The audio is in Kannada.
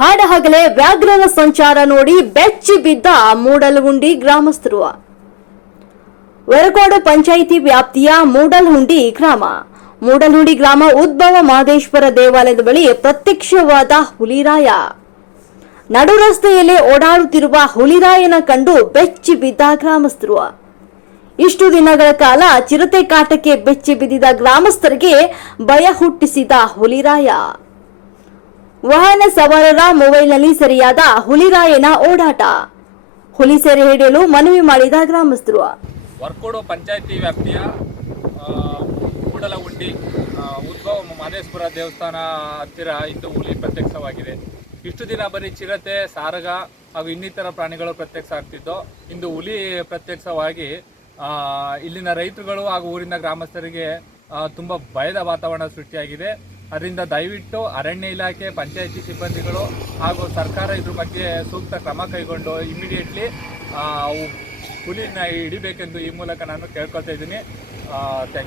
ಹಾಡಹಗಲೇ ವ್ಯಾಘ್ರನ ಸಂಚಾರ ನೋಡಿ ಬೆಚ್ಚಿ ಬಿದ್ದ ಮೂಡಲಗುಂಡಿ ಗ್ರಾಮಸ್ಥರು. ವರಕೋಡು ಪಂಚಾಯಿತಿ ವ್ಯಾಪ್ತಿಯ ಮೂಡಲಹುಂಡಿ ಗ್ರಾಮ ಉದ್ಭವ ಮಹದೇಶ್ವರ ದೇವಾಲಯದ ಬಳಿ ಪ್ರತ್ಯಕ್ಷವಾದ ಹುಲಿರಾಯ. ನಡು ರಸ್ತೆಯಲ್ಲಿ ಓಡಾಡುತ್ತಿರುವ ಹುಲಿರಾಯನ ಕಂಡು ಬೆಚ್ಚಿ ಬಿದ್ದ ಗ್ರಾಮಸ್ಥರು. ಇಷ್ಟು ದಿನಗಳ ಕಾಲ ಚಿರತೆ ಕಾಟಕ್ಕೆ ಬೆಚ್ಚಿ ಬಿದ್ದಿದ್ದ ಗ್ರಾಮಸ್ಥರಿಗೆ ಭಯ ಹುಟ್ಟಿಸಿದ ಹುಲಿರಾಯ. ವಾಹನ ಸವಾರರ ಮೊಬೈಲ್ನಲ್ಲಿ ಸರಿಯಾದ ಹುಲಿರಾಯನ ಓಡಾಟ. ಹುಲಿ ಸೆರೆ ಹಿಡಿಯಲು ಮನವಿ ಮಾಡಿದ ಗ್ರಾಮಸ್ಥರು. ವರಕೋಡು ಪಂಚಾಯಿತಿ ವ್ಯಾಪ್ತಿಯ ಮೂಡಲಗುಂಡಿ ಉದ್ಭವ ಮಹದೇಶ್ವರ ದೇವಸ್ಥಾನ ಹತ್ತಿರ ಇಂದು ಹುಲಿ ಪ್ರತ್ಯಕ್ಷವಾಗಿದೆ. ಇಷ್ಟು ದಿನ ಬರೀ ಚಿರತೆ, ಸಾರಗ ಹಾಗೂ ಇನ್ನಿತರ ಪ್ರಾಣಿಗಳು ಪ್ರತ್ಯಕ್ಷ ಆಗ್ತಿದ್ದು, ಇಂದು ಹುಲಿ ಪ್ರತ್ಯಕ್ಷವಾಗಿ ಇಲ್ಲಿನ ರೈತರುಗಳು ಹಾಗೂ ಊರಿನ ಗ್ರಾಮಸ್ಥರಿಗೆ ತುಂಬ ಭಯದ ವಾತಾವರಣ ಸೃಷ್ಟಿಯಾಗಿದೆ. ಅದರಿಂದ ದಯವಿಟ್ಟು ಅರಣ್ಯ ಇಲಾಖೆ, ಪಂಚಾಯಿತಿ ಸಿಬ್ಬಂದಿಗಳು ಹಾಗೂ ಸರ್ಕಾರ ಇದ್ರ ಬಗ್ಗೆ ಸೂಕ್ತ ಕ್ರಮ ಕೈಗೊಂಡು ಇಮಿಡಿಯೇಟ್ಲಿ ಹುಲಿನ ಹಿಡಿಬೇಕೆಂದು ಈ ಮೂಲಕ ನಾನು ಕೇಳ್ಕೊಳ್ತಾ ಇದ್ದೀನಿ. Thank you.